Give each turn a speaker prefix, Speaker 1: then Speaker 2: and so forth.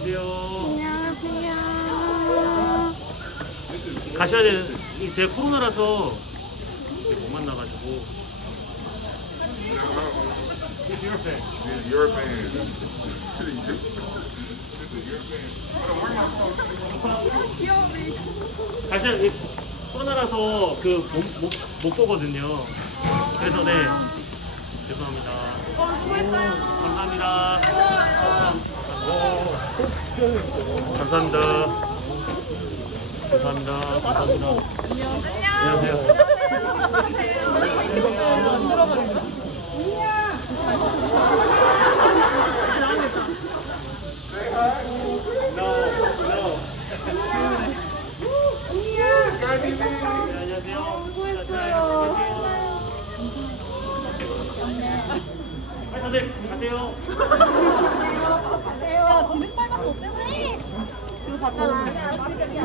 Speaker 1: 안녕하세요.
Speaker 2: 안녕하세요.
Speaker 1: 가셔야 되는, 이 제가 코로나라서 못 만나가지고. Your fan.
Speaker 3: Your fan.
Speaker 1: 가셔야, 이 코로나라서 그 못, 못, 못 보거든요. 그래서 네. 죄송합니다. 감사합니다. 감사합니다. 감사합니다. 감사합니다. 안녕하세요. No. 안녕하세요. 수고했어요. 다들 가세요.
Speaker 2: 好的我